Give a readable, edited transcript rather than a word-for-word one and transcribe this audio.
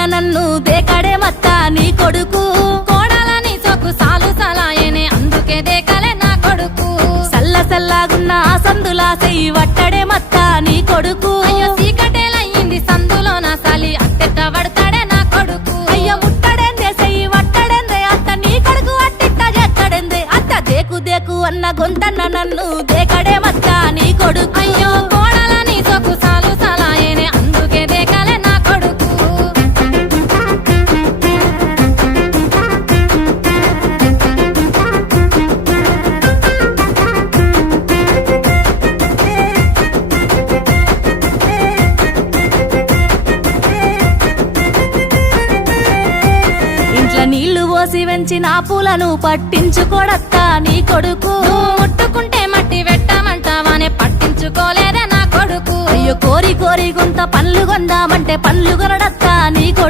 గొంతన్న నన్ను దేకడే మత్త నీ కొడుకు కోడాలని సొక్కు సాలు సలాయనే అందుకే దేకలే నా కొడుకు సల్ల సల్లాగున్న ఆ సందులా సెయ్యి వట్టడే మత్త నీ కొడుకు అయ్యో చీకటేలయ్యింది సందులో నా సలి అట్టెట్ట పడతాడే నా కొడుకు అయ్య ముట్టడేందే సెయ్యి వట్టడేందే అత్త నీ కొడుకు అట్టిట్ట చేస్తాడేందే అత్త దేకు దేకు అన్న గొంతన్న నన్ను దేకడే మత్త నీ కొడుకు అయ్యో కోడాలని సొక్కు సాలు సలాయనే అందుకే దేకలే నా కొడుకు ఇంట్లో నీళ్లు పోసి వెంచిన పూలను పట్టించుకోడత్తా నీ కొడుకు నువ్వు ముట్టుకుంటే మట్టి పెట్టమంటావానే పట్టించుకోలేదే నా కొడుకు అయ్యో కోరి కోరి గుంత పండ్లు కొందామంటే పండ్లు కొనడత్తా నీ కొడుకు